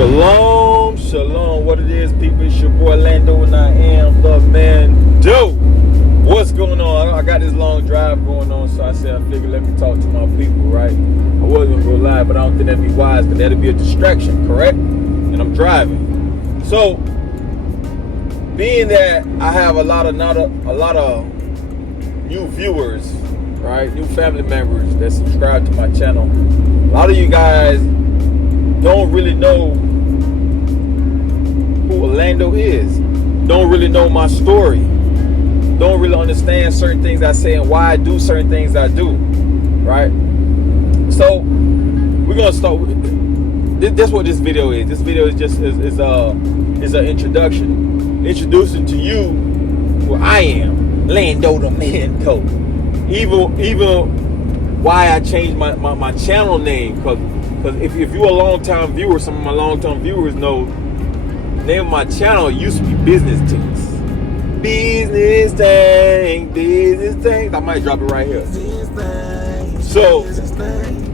Shalom, shalom. What it is, people? It's your boy Lando, and I am the man. Joe, what's going on? I got this long drive going on, so I said I figured let me talk to my people, right? I was gonna go live, but I don't think that'd be wise, because that'd be a distraction, correct? And I'm driving. So, being that I have a lot of new viewers, right? New family members that subscribe to my channel. A lot of you guys don't really know who Orlando is. Don't really know my story. Don't really understand certain things I say and why I do certain things I do. Right? So we're gonna start with that's what this video is. This video is just is an introduction. Introducing to you who I am. Lando the man though. Even why I changed my channel name, because if you're a long-time viewer, some of my long-time viewers know the name of my channel used to be Business Things. Business Things. I might drop it right here. So,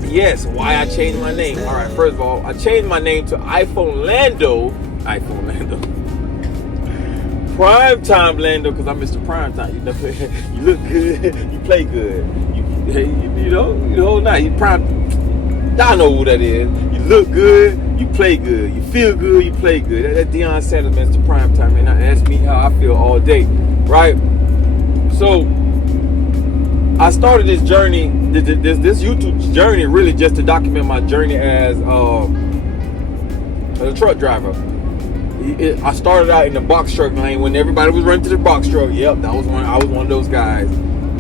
yes, why I changed my name. All right, first of all, I changed my name to iPhone Lando. Primetime Lando, because I'm Mr. Primetime. You look good, you play good. You know, now you prime. Y'all know who that is. You look good, you play good. You feel good, you play good. That Deion Sanders, man, it's the prime time, man. That's me how I feel all day, right? So, I started this journey, this YouTube journey, really just to document my journey as a truck driver. I started out in the box truck lane when everybody was running to the box truck. Yep, I was one of those guys.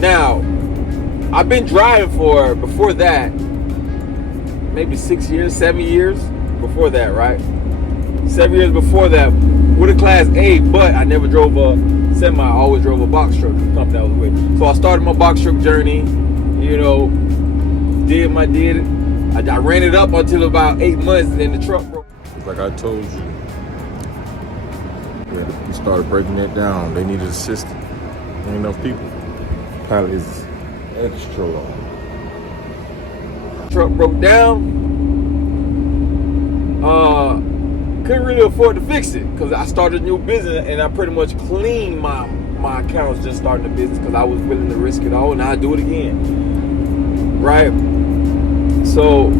Now, I've been driving before that, maybe 6 years, 7 years before that, right? 7 years before that with a Class A, but I never drove a semi. I always drove a box truck, the company I was with. So I started my box truck journey, I ran it up until about 8 months, and then the truck broke. Like I told you, we started breaking it down. They needed assistance. There ain't enough people. Pilot is extra long. Truck broke down. Couldn't really afford to fix it, because I started a new business and I pretty much cleaned my accounts just starting a business, because I was willing to risk it all, and I'd do it again. Right? So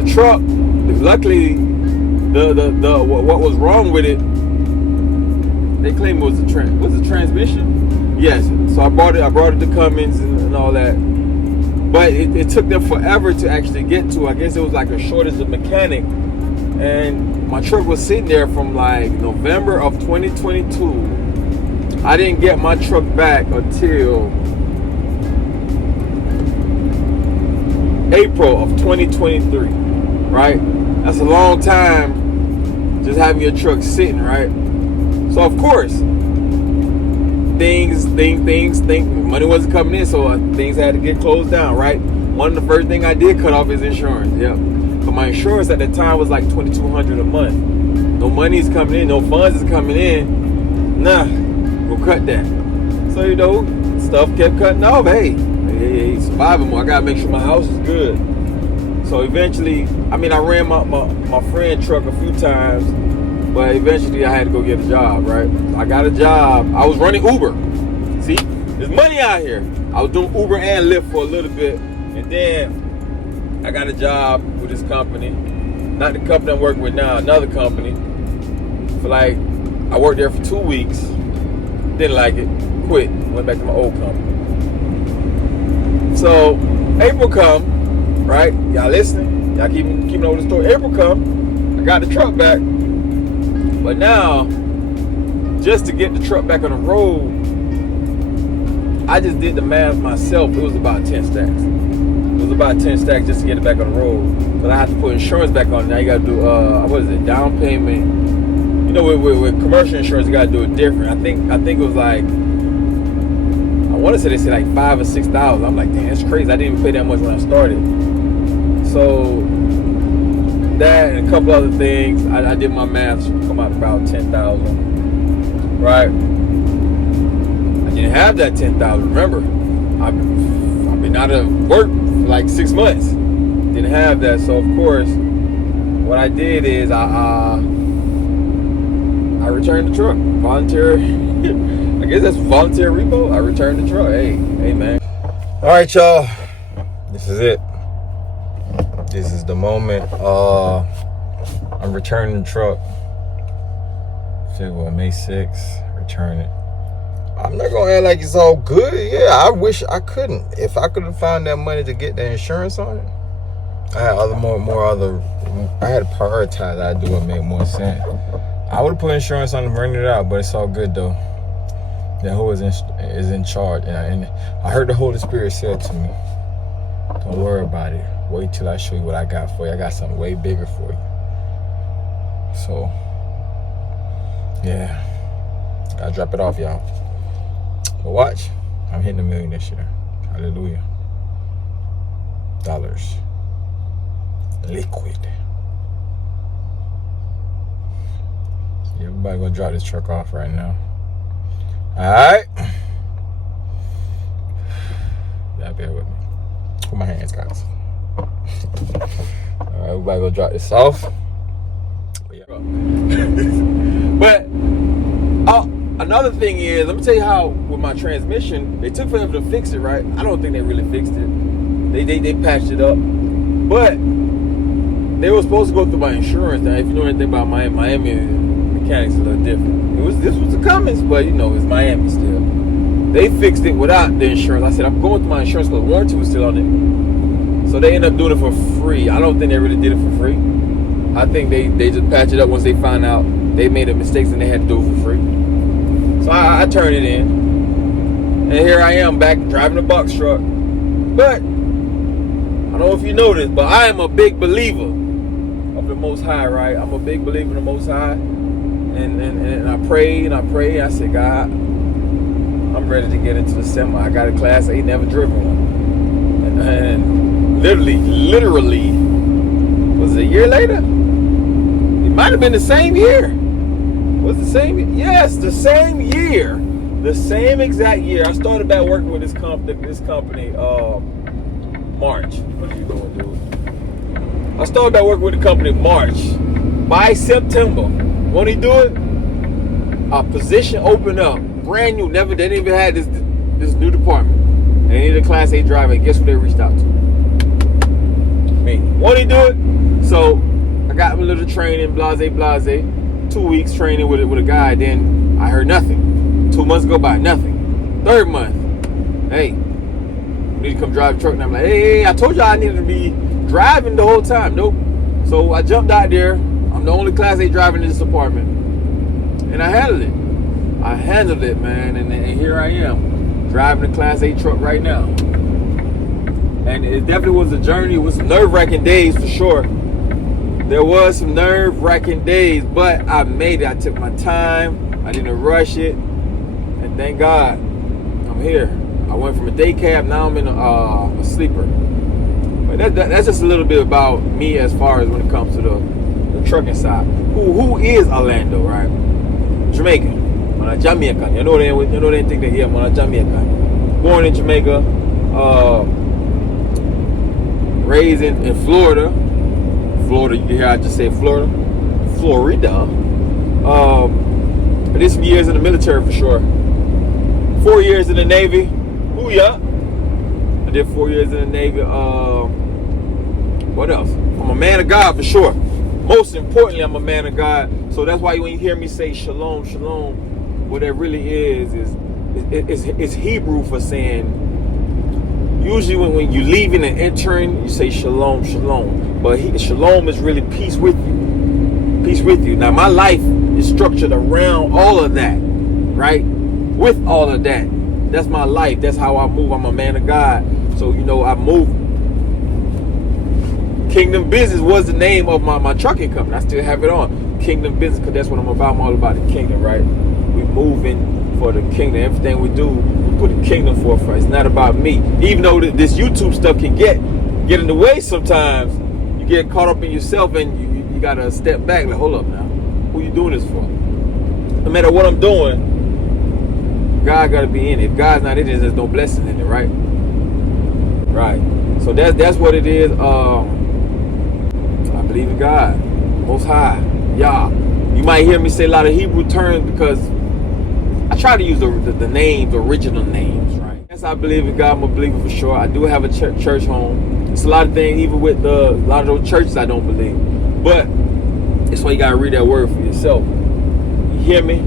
the truck, luckily, what was wrong with it, they claimed it was the transmission. Yes. So I brought it to Cummins and all that. But it took them forever to actually get to. I guess it was like a shortage of mechanic. And my truck was sitting there from like November of 2022. I didn't get my truck back until April of 2023. Right? That's a long time just having your truck sitting, right? So of course, things, money wasn't coming in, so things had to get closed down, right? One of the first thing I did cut off is insurance, yep. But my insurance at the time was like $2,200 a month. No money's coming in, no funds is coming in. Nah, we'll cut that. So, stuff kept cutting off. Hey, surviving more. I gotta make sure my house is good. So eventually, I ran my friend truck a few times, but eventually I had to go get a job, right? I got a job. I was running Uber. See, there's money out here. I was doing Uber and Lyft for a little bit, and then I got a job with this company. Not the company I'm working with now, another company. I worked there for 2 weeks. Didn't like it. Quit. Went back to my old company. So April come, right? Y'all listening? Y'all keeping over the story. April come. I got the truck back. But now, just to get the truck back on the road, I just did the math myself. It was about 10 stacks. It was about 10 stacks just to get it back on the road. But I had to put insurance back on. Now you got to do, down payment. With commercial insurance, you got to do it different. I think it was like, I want to say they said like $5,000 or $6,000. I'm like, damn, that's crazy. I didn't even pay that much when I started. So that and a couple other things, I did my math, come out about 10,000, right? I didn't have that 10,000. Remember, I've been out of work for like 6 months. Didn't have that, so of course what I did is I returned the truck. Volunteer. I guess that's volunteer repo. I returned the truck. Hey man. All right, y'all. This is it. This is the moment. I'm returning the truck. February, May 6th. Return it. I'm not gonna act like it's all good. Yeah, I wish I couldn't. If I could have found that money to get the insurance on it, I had I had to prioritize. I'd do it make more sense. I would have put insurance on and bring it out, but it's all good though. That who is in charge, and I heard the Holy Spirit said to me, "Don't worry about it. Wait till I show you what I got for you. I got something way bigger for you." So, yeah, gotta drop it off, y'all. But watch, I'm hitting $1 million this year. Hallelujah. Dollars. Liquid. Everybody gonna drop this truck off right now. Alright. Y'all bear with me. Put my hands, guys. Alright, everybody gonna drop this off. But another thing is, let me tell you how with my transmission, they took forever to fix it, right? I don't think they really fixed it. They patched it up. But they were supposed to go through my insurance. Now, if you know anything about Miami mechanics, a little different. This was the Cummins, but it's Miami still. They fixed it without the insurance. I said, I'm going through my insurance because the warranty was still on it. So they ended up doing it for free. I don't think they really did it for free. I think they just patched it up once they found out they made the mistakes and they had to do it for free. So I turned it in. And here I am back driving a box truck. But I don't know if you know this, but I am a big believer of the Most High, right? I'm a big believer in the Most High. And I prayed and I prayed. I said, God, I'm ready to get into the semi. I got a Class A, never driven one. And literally, was it a year later? It might have been the same year. Was the same? Yes, the same year. The same exact year. I started back working with this company, March. What are you doing, dude? I started back working with the company March. By September, won't he do it? A position opened up, brand new. They didn't even have this new department. And they needed a Class A driver. And guess who they reached out to? Me. Won't he do it? So I got a little training, blase. 2 weeks training with a guy. Then I heard nothing. 2 months go by, nothing. 3rd month, hey, you need to come drive a truck. And I'm like, hey, I told y'all I needed to be driving the whole time. Nope. So I jumped out there. I'm the only Class A driver in this department. And I handled it. I handled it, man. And here I am, driving a Class A truck right now. And it definitely was a journey. It was some nerve-wracking days for sure. There was some nerve-wracking days, but I made it. I took my time. I didn't rush it. And thank God, I'm here. I went from a day cab, now I'm in a sleeper. But that's just a little bit about me as far as when it comes to the trucking side. Who is Orlando, right? Jamaican. Jamaican. You know they think that here, I'm Jamaican. Born in Jamaica, raised in Florida. Florida, you can hear I just say Florida. Florida. I did some years in the military for sure. 4 years in the Navy. Ooh, yeah. I did 4 years in the Navy. What else? I'm a man of God for sure. Most importantly, I'm a man of God. So that's why when you hear me say shalom, shalom, what that really is Hebrew for saying, usually when you're leaving and entering, you say shalom, shalom. But shalom is really peace with you. Peace with you. Now, my life is structured around all of that, right? With all of that. That's my life. That's how I move. I'm a man of God. So, I move. Kingdom Business was the name of my trucking company. I still have it on. Kingdom Business, because that's what I'm about. I'm all about the kingdom, right? We moving for the kingdom. Everything we do, we put the kingdom forefront. It's not about me. Even though this YouTube stuff can get in the way sometimes, you get caught up in yourself and you got to step back. Like, hold up now. Who you doing this for? No matter what I'm doing, God got to be in it. If God's not in it, there's no blessing in it, right? Right. So that's what it is. I believe in God. Most High, Yah. You might hear me say a lot of Hebrew terms because I try to use the names, the original names, right? Yes, I believe in God. I'm a believer for sure. I do have a church home. It's a lot of things, even with a lot of those churches I don't believe. But that's why you gotta read that word for yourself. You hear me?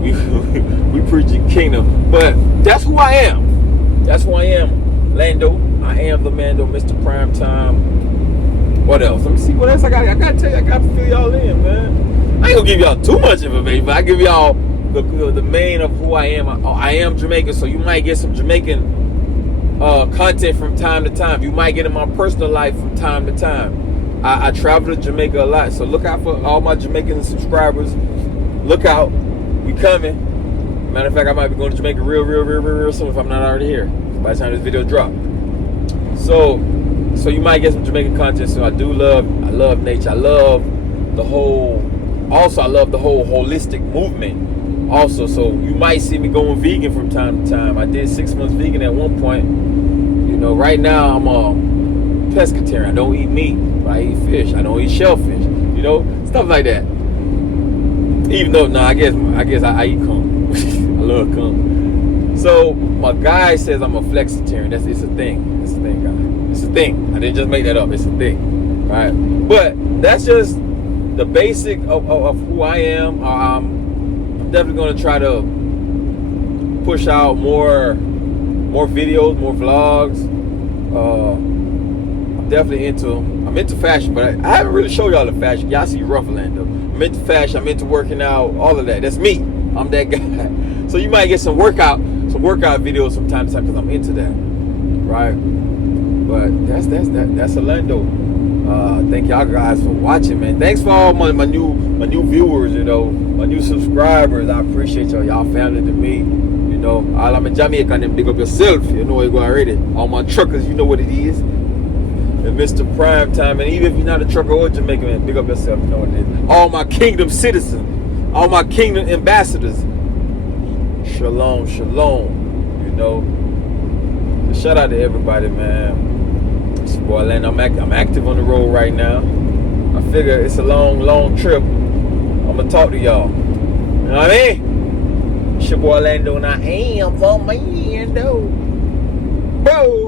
We preaching kingdom. But that's who I am. That's who I am. Lando. I am the Mando, Mr. Primetime. What else? Let me see what else I got. I gotta tell you, I gotta fill y'all in, man. I ain't gonna give y'all too much information, but I give y'all the main of who I am. I am Jamaican, so you might get some Jamaican content from time to time. You might get in my personal life from time to time. I travel to Jamaica a lot, so look out for all my Jamaican subscribers. Look out, we coming. Matter of fact, I might be going to Jamaica real soon if I'm not already here by the time this video drops. So you might get some Jamaican content. So I love nature. I love the whole holistic movement. Also, so you might see me going vegan from time to time. I did 6 months vegan at one point. You know, right now I'm a pescatarian. I don't eat meat, but I eat fish. I don't eat shellfish. You know, stuff like that. Even though, I guess I eat cum. I love cum. So my guy says I'm a flexitarian. It's a thing. It's a thing, guys. It's a thing. I didn't just make that up. It's a thing, right? But that's just the basic of who I am. I'm definitely going to try to push out more videos, more vlogs. I'm into fashion, but I haven't really showed y'all the fashion. Y'all see rough Orlando. I'm into fashion. I'm into working out. All of that. That's me. I'm that guy. So you might get some workout videos from time to time because I'm into that, right? But that's Orlando. Thank y'all guys for watching, man. Thanks for all my new viewers, you know, my new subscribers. I appreciate y'all. Y'all family to me, you know. All I'm a Jamaican, then big up yourself. You know it go already. All my truckers, you know what it is. And Mr. Primetime, and even if you're not a trucker or Jamaican, man, big up yourself. You know what it is. All my kingdom citizens, all my kingdom ambassadors. Shalom, shalom. You know. So shout out to everybody, man. Boy, Land, I'm active on the road right now. I figure it's a long trip. I'm gonna talk to y'all. You know what I mean? It's your boy Orlando, and I am the Mando. Bro.